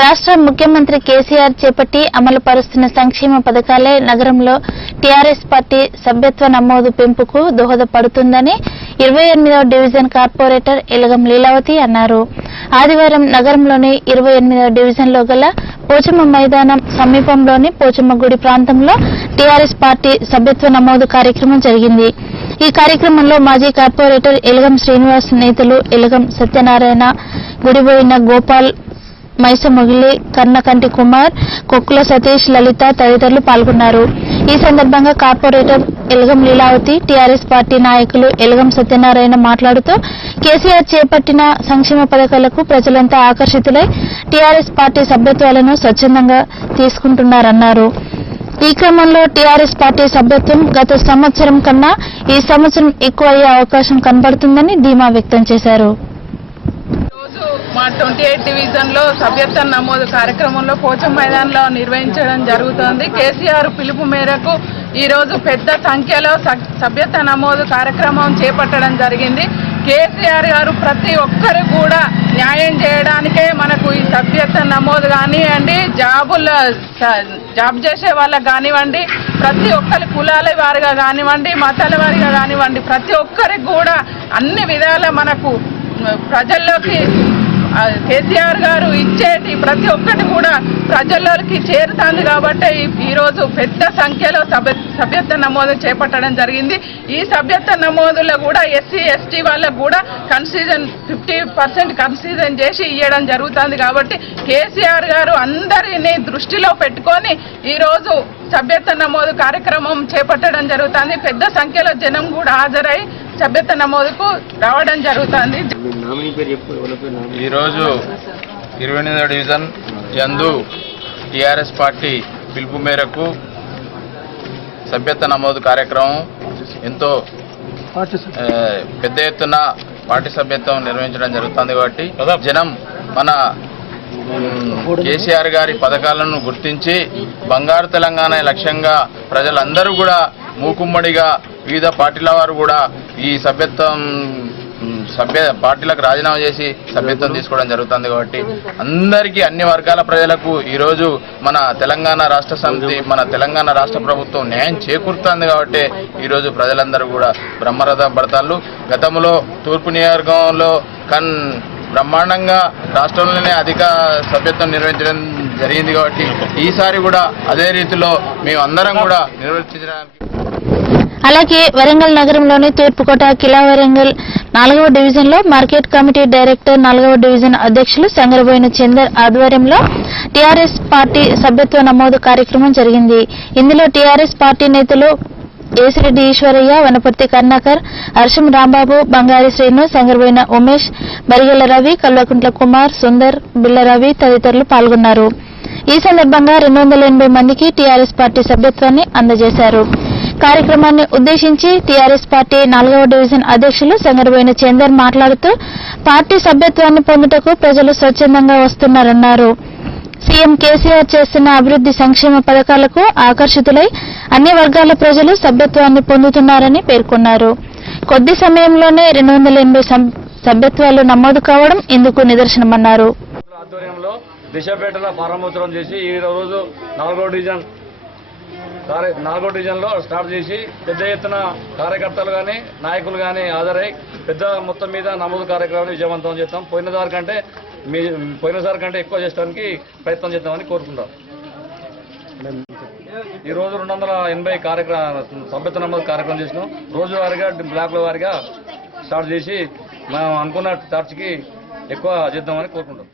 రాష్ట్ర ముఖ్యమంత్రి కేసీఆర్ చేపట్టి అమలు పరుస్తున్న సంక్షేమ పథకాలే నగరంలో టీఆర్ఎస్ పార్టీ సభ్యత్వ నమోదు పెంపుకు దోహదపడుతుందని 28వ డివిజన్ కార్పొరేటర్ ఎలగం లీలావతి అన్నారు. ఆదివారం నగరంలోని 28వ డివిజన్లో గల పోచమ్మ మైదానం సమీపంలోని పోచమ్మ గుడి ప్రాంతంలో టీఆర్ఎస్ పార్టీ సభ్యత్వ నమోదు కార్యక్రమం జరిగింది. ఈ కార్యక్రమంలో మాజీ కార్పొరేటర్ ఎలగం శ్రీనివాస్, నేతలు ఎలగం సత్యనారాయణ, గుడిబోయిన గోపాల్, మైసమొగిలి, కర్ణకంటి కుమార్, కొక్కుల సతీష్, లలిత తదితరులు పాల్గొన్నారు. ఈ సందర్భంగా కార్పొరేటర్ ఎలగం లీలావతి, టీఆర్ఎస్ పార్టీ నాయకులు ఎలగం సత్యనారాయణ మాట్లాడుతూ కేసీఆర్ చేపట్టిన సంక్షేమ పథకాలకు ప్రజలంతా ఆకర్షితులై టీఆర్ఎస్ పార్టీ సభ్యత్వాలను స్వచ్ఛందంగా తీసుకుంటున్నారన్నారు. ఈ క్రమంలో టీఆర్ఎస్ పార్టీ సభ్యత్వం గత సంవత్సరం కన్నా ఈ సంవత్సరం ఎక్కువ అయ్యే అవకాశం కనబడుతుందని ధీమా వ్యక్తం చేశారు. మా 28 డివిజన్లో సభ్యత్వ నమోదు కార్యక్రమంలో పోచమ్మ మైదానంలో నిర్వహించడం జరుగుతోంది. కేసీఆర్ పిలుపు మేరకు ఈరోజు పెద్ద సంఖ్యలో సభ్యత్వ నమోదు కార్యక్రమం చేపట్టడం జరిగింది. కేసీఆర్ గారు ప్రతి ఒక్కరు కూడా న్యాయం చేయడానికే మనకు ఈ సభ్యత్వ నమోదు కానివ్వండి, జాబ్ చేసే వాళ్ళకి కానివ్వండి, ప్రతి ఒక్కరి కులాల వారిగా కానివ్వండి, మతాల వారిగా కానివ్వండి, ప్రతి ఒక్కరికి కూడా అన్ని విధాల మనకు ప్రజల్లోకి కేసీఆర్ గారు ఇచ్చేటి ప్రతి ఒక్కటి కూడా ప్రజల్లోకి చేరుతుంది. కాబట్టి ఈరోజు పెద్ద సంఖ్యలో సభ్యత్వ నమోదు చేపట్టడం జరిగింది. ఈ సభ్యత్వ నమోదులో కూడా ఎస్సీ ఎస్టీ వాళ్ళకు కూడా కన్సీజన్ 50% కన్సీజన్ చేసి ఇవ్వడం జరుగుతుంది. కాబట్టి కేసీఆర్ గారు అందరినీ దృష్టిలో పెట్టుకొని ఈరోజు సభ్యత్వ నమోదు కార్యక్రమం చేపట్టడం జరుగుతుంది. పెద్ద సంఖ్యలో జనం కూడా హాజరై సభ్యత్వ నమోదుకు రావడం జరుగుతుంది. ఈరోజు 28వ డివిజన్ యందు టీఆర్ఎస్ పార్టీ పిలుపు మేరకు సభ్యత్వ నమోదు కార్యక్రమం ఎంతో పెద్ద ఎత్తున పార్టీ సభ్యత్వం నిర్వహించడం జరుగుతుంది. కాబట్టి జనం మన కేసీఆర్ గారి పథకాలను గుర్తించి బంగారు తెలంగాణ లక్ష్యంగా ప్రజలందరూ కూడా మూకుమ్మడిగా వివిధ పార్టీల వారు కూడా ఈ పార్టీలకు రాజీనామా చేసి సభ్యత్వం తీసుకోవడం జరుగుతుంది. కాబట్టి అందరికీ అన్ని వర్గాల ప్రజలకు ఈరోజు మన తెలంగాణ రాష్ట్ర సమితి, మన తెలంగాణ రాష్ట్ర ప్రభుత్వం న్యాయం చేకూరుతుంది. కాబట్టి ఈరోజు ప్రజలందరూ కూడా బ్రహ్మరథం పడతారు. గతంలో తూర్పు నియోజకవర్గంలో బ్రహ్మాండంగా రాష్ట్రంలోనే అధిక సభ్యత్వం నిర్వహించడం జరిగింది. కాబట్టి ఈసారి కూడా అదే రీతిలో మేము అందరం కూడా నిర్వర్తించడానికి. అలాగే వరంగల్ నగరంలోని తూర్పుకోట కిలా వరంగల్ 4వ డివిజన్లో మార్కెట్ కమిటీ డైరెక్టర్, 4వ డివిజన్ అధ్యక్షులు సంగరబోయిన చందర్ ఆధ్వర్యంలో టీఆర్ఎస్ పార్టీ సభ్యత్వ నమోదు కార్యక్రమం జరిగింది. ఇందులో టీఆర్ఎస్ పార్టీ నేతలు ఏసిరెడ్డి ఈశ్వరయ్య, వనపర్తి కర్ణాకర్, హర్షం రాంబాబు, బంగారి శ్రీను, సంగరబోయిన ఉమేష్, బరిగెల రవి, కల్వకుంట్ల కుమార్, సుందర్, బిళ్ల రవి తదితరులు పాల్గొన్నారు. ఈ సందర్భంగా 280 మందికి టీఆర్ఎస్ పార్టీ సభ్యత్వాన్ని అందజేశారు. కార్యక్రమాన్ని ఉద్దేశించి టీఆర్ఎస్ పార్టీ 4వ డివిజన్ అధ్యక్షులు సంగరబోయిన చందర్ మాట్లాడుతూ పార్టీ సభ్యత్వాన్ని పొందుటకు ప్రజలు స్వచ్ఛందంగా వస్తున్నారన్నారు. సీఎం కేసీఆర్ చేస్తున్న అభివృద్ధి సంక్షేమ పథకాలకు ఆకర్షితులై అన్ని వర్గాల ప్రజలు సభ్యత్వాన్ని పొందుతున్నారని పేర్కొన్నారు. కొద్ది సమయంలోనే 280 సభ్యత్వాలు నమోదు కావడం ఇందుకు నిదర్శనమన్నారు. ఆధ్వర్యంలో దిశపేటలో ప్రారంభోత్సవం చేసి ఈ రోజు 4వ డివిజన్లో స్టార్ట్ చేసి పెద్ద ఎత్తున కార్యకర్తలు కానీ నాయకులు కానీ హాజరై పెద్ద మొత్తం మీద నమోదు కార్యక్రమాన్ని విజయవంతం చేస్తాం. పోయినసారి కంటే ఎక్కువ చేయడానికి ప్రయత్నం చేద్దామని కోరుకుంటాం. ఈరోజు 280 సభ్యత్వ నమోదు కార్యక్రమం చేసినాం. రోజువారీగా బ్లాక్ల వారీగా స్టార్ట్ చేసి మనం అనుకున్న టార్చ్కి ఎక్కువ చేద్దామని కోరుకుంటాం.